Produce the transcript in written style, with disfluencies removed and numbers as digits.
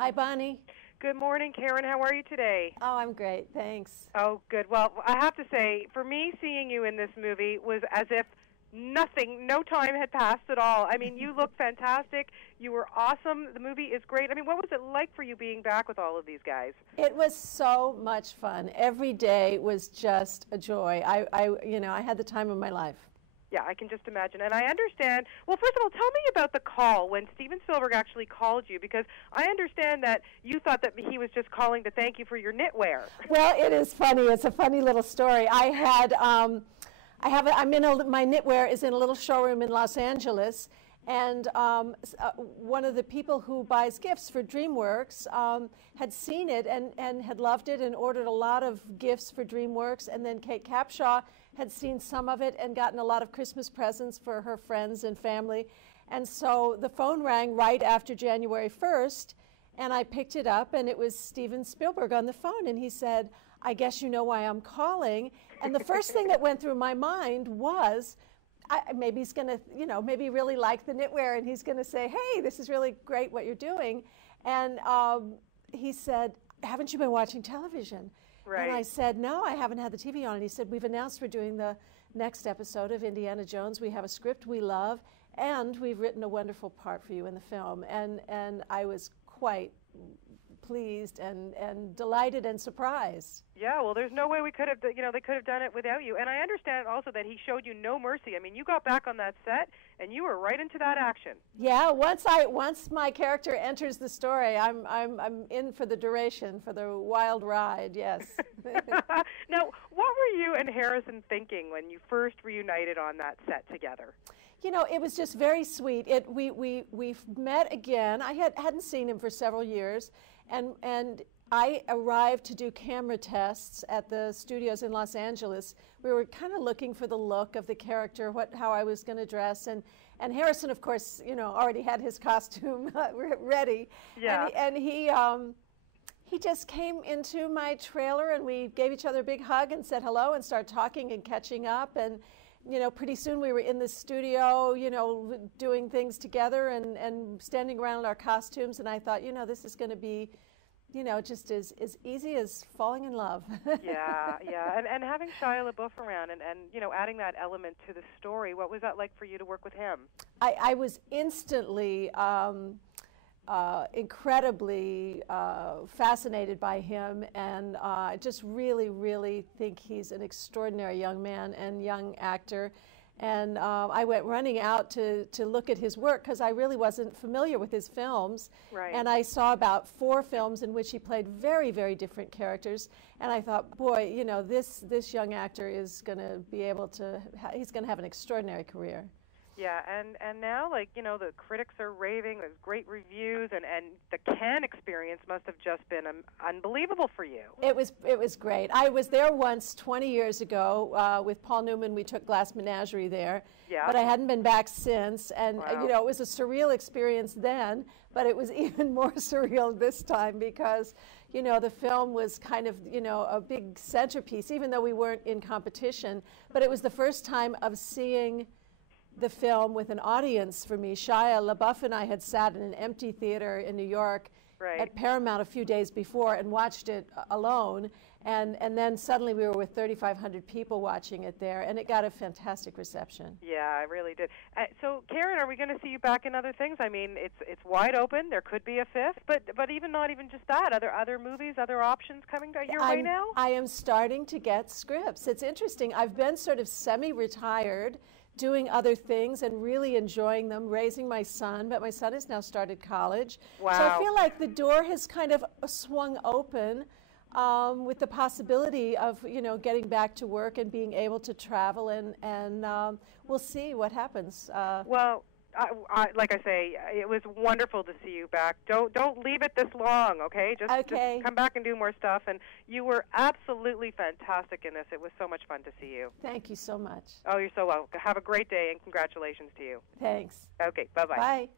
Hi, Bonnie. Good morning, Karen. How are you today? Oh, I'm great. Thanks. Oh, good. Well, I have to say, for me, seeing you in this movie was as if no time had passed at all. I mean, you look fantastic. You were awesome. The movie is great. I mean, what was it like for you being back with all of these guys? It was so much fun. Every day was just a joy. I had the time of my life. Yeah, I can just imagine. And I understand. Well, first of all, tell me about the call when Steven Spielberg actually called you, because I understand that you thought that he was just calling to thank you for your knitwear. Well, it is funny. It's a funny little story. My knitwear is in a little showroom in Los Angeles, and one of the people who buys gifts for DreamWorks had seen it and had loved it and ordered a lot of gifts for DreamWorks, and then Kate Capshaw had seen some of it and gotten a lot of Christmas presents for her friends and family. And so the phone rang right after January 1st, and I picked it up, and it was Steven Spielberg on the phone, and he said, "I guess you know why I'm calling." And the first thing that went through my mind was, maybe he's going to, maybe really like the knitwear, and he's going to say, "Hey, this is really great what you're doing." And he said, "Haven't you been watching television?" Right. And I said, "No, I haven't had the TV on." And he said, "We've announced we're doing the next episode of Indina Jones. We have a script we love, and we've written a wonderful part for you in the film." And I was quite pleased and delighted and surprised. Yeah, well, there's no way we could have, they could have done it without you. And I understand also that he showed you no mercy. I mean, you got back on that set and you were right into that action. Yeah, once my character enters the story, I'm in for the duration, for the wild ride. Yes. Now, what were you and Harrison thinking when you first reunited on that set together? It was just very sweet. We met again. I hadn't seen him for several years, and I arrived to do camera tests at the studios in Los Angeles. We were kind of looking for the look of the character, how I was going to dress, and Harrison, of course, already had his costume ready. Yeah. And he just came into my trailer, and we gave each other a big hug and said hello and started talking and catching up, and pretty soon we were in the studio, doing things together and standing around in our costumes, and I thought, this is going to be, just as easy as falling in love. Yeah. And having Shia LaBeouf around and adding that element to the story, what was that like for you to work with him? I was instantly incredibly fascinated by him, and I just really, really think he's an extraordinary young man and young actor. And I went running out to look at his work because I really wasn't familiar with his films. Right. And I saw about 4 films in which he played very, very different characters. And I thought, boy, this young actor is going to be able to, he's going to have an extraordinary career. Yeah, and now, the critics are raving. There's great reviews, and the Cannes experience must have just been unbelievable for you. It was great. I was there once 20 years ago with Paul Newman. We took Glass Menagerie there, yeah. But I hadn't been back since. And, Wow. it was a surreal experience then, but it was even more surreal this time because, the film was kind of, a big centerpiece, even though we weren't in competition. But it was the first time of seeing the film with an audience for me. Shia LaBeouf and I had sat in an empty theater in New York Right. at Paramount a few days before and watched it alone, and then suddenly we were with 3,500 people watching it there, and it got a fantastic reception. Yeah, I really did. So, Karen, are we going to see you back in other things? I mean, it's wide open. There could be a 5th, but not even just that. Other movies, other options coming your way now? I am starting to get scripts. It's interesting. I've been sort of semi-retired, doing other things and really enjoying them, raising my son, but my son has now started college. Wow. So I feel like the door has kind of swung open with the possibility of, getting back to work and being able to travel, and we'll see what happens. Well, like I say, it was wonderful to see you back. Don't leave it this long, okay? Just come back and do more stuff. And you were absolutely fantastic in this. It was so much fun to see you. Thank you so much. Oh, you're so welcome. Have a great day, and congratulations to you. Thanks. Okay, bye-bye. Bye.